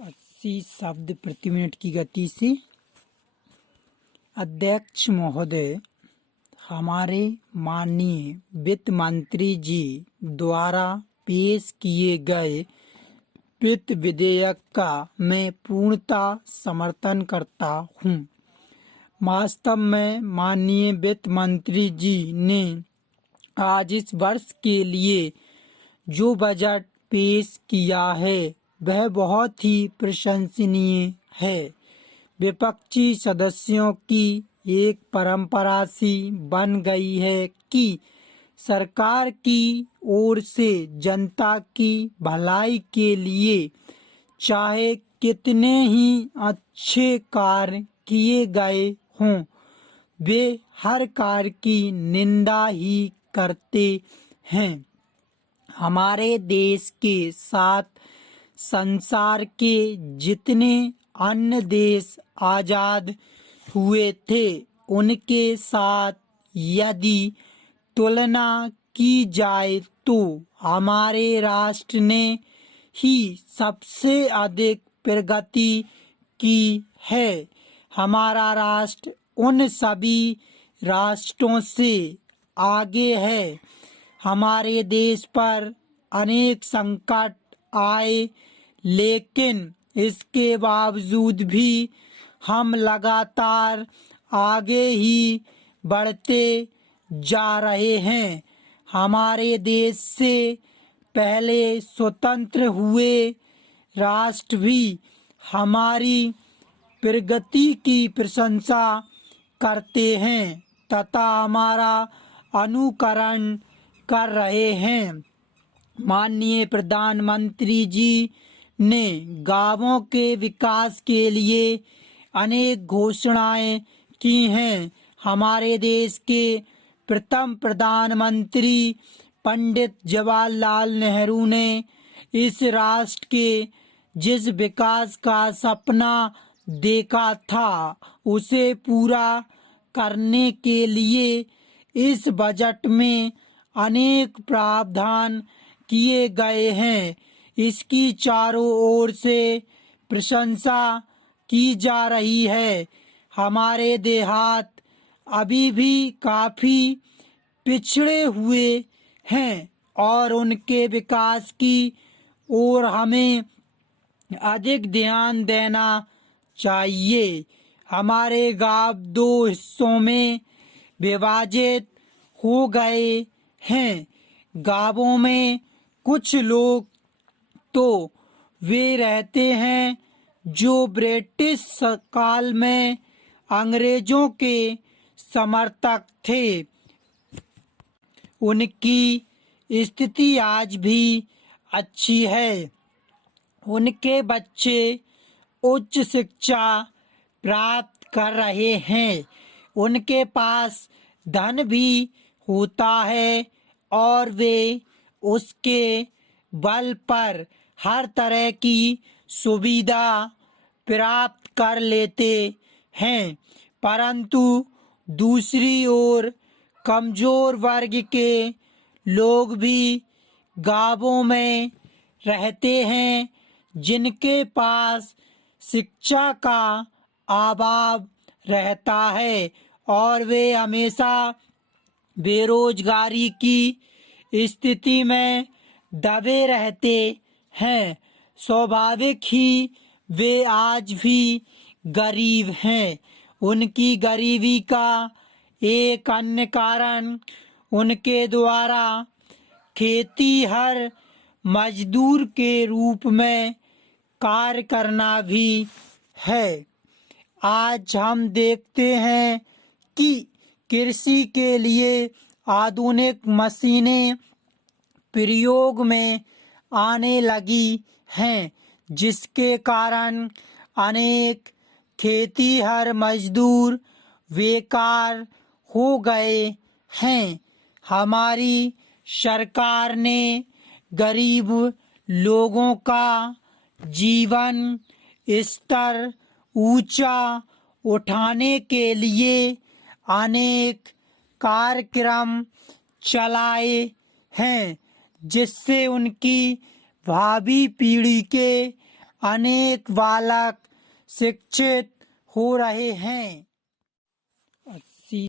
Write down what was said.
80 शब्द प्रति मिनट की गति से। अध्यक्ष महोदय, हमारे माननीय वित्त मंत्री जी द्वारा पेश किए गए वित्त विधेयक का मैं पूर्णतः समर्थन करता हूँ। वास्तव में माननीय वित्त मंत्री जी ने आज इस वर्ष के लिए जो बजट पेश किया है वह बहुत ही प्रशंसनीय है। विपक्षी सदस्यों की एक परंपरा सी बन गई है कि सरकार की ओर से जनता की भलाई के लिए चाहे कितने ही अच्छे कार्य किए गए हों, वे हर कार्य की निंदा ही करते हैं। हमारे देश के साथ संसार के जितने अन्य देश आजाद हुए थे उनके साथ यदि तुलना की जाए तो हमारे राष्ट्र ने ही सबसे अधिक प्रगति की है। हमारा राष्ट्र उन सभी राष्ट्रों से आगे है। हमारे देश पर अनेक संकट आए, लेकिन इसके बावजूद भी हम लगातार आगे ही बढ़ते जा रहे हैं। हमारे देश से पहले स्वतंत्र हुए राष्ट्र भी हमारी प्रगति की प्रशंसा करते हैं तथा हमारा अनुकरण कर रहे हैं। माननीय प्रधानमंत्री जी ने गांवों के विकास के लिए अनेक घोषणाएं की हैं। हमारे देश के प्रथम प्रधानमंत्री पंडित जवाहरलाल नेहरू ने इस राष्ट्र के जिस विकास का सपना देखा था उसे पूरा करने के लिए इस बजट में अनेक प्रावधान किए गए हैं। इसकी चारों ओर से प्रशंसा की जा रही है। हमारे देहात अभी भी काफी पिछड़े हुए हैं और उनके विकास की ओर हमें अधिक ध्यान देना चाहिए। हमारे गांव दो हिस्सों में विभाजित हो गए हैं। गांवों में कुछ लोग तो वे रहते हैं जो ब्रिटिश काल में अंग्रेजों के समर्थक थे। उनकी स्थिति आज भी अच्छी है। उनके बच्चे उच्च शिक्षा प्राप्त कर रहे हैं। उनके पास धन भी होता है और वे उसके बल पर हर तरह की सुविधा प्राप्त कर लेते हैं। परंतु दूसरी ओर कमजोर वर्ग के लोग भी गांवों में रहते हैं जिनके पास शिक्षा का अभाव रहता है और वे हमेशा बेरोजगारी की स्थिति में दबे रहते हैं। स्वाभाविक ही वे आज भी गरीब हैं। उनकी गरीबी का एक अन्य कारण उनके द्वारा खेती हर मजदूर के रूप में कार्य करना भी है। आज हम देखते हैं कि कृषि के लिए आधुनिक मशीनें प्रयोग में आने लगी हैं, जिसके कारण अनेक खेतीहर मजदूर बेकार हो गए हैं। हमारी सरकार ने गरीब लोगों का जीवन स्तर ऊंचा उठाने के लिए अनेक कार्यक्रम चलाए हैं, जिससे उनकी भावी पीढ़ी के अनेक बालक शिक्षित हो रहे हैं।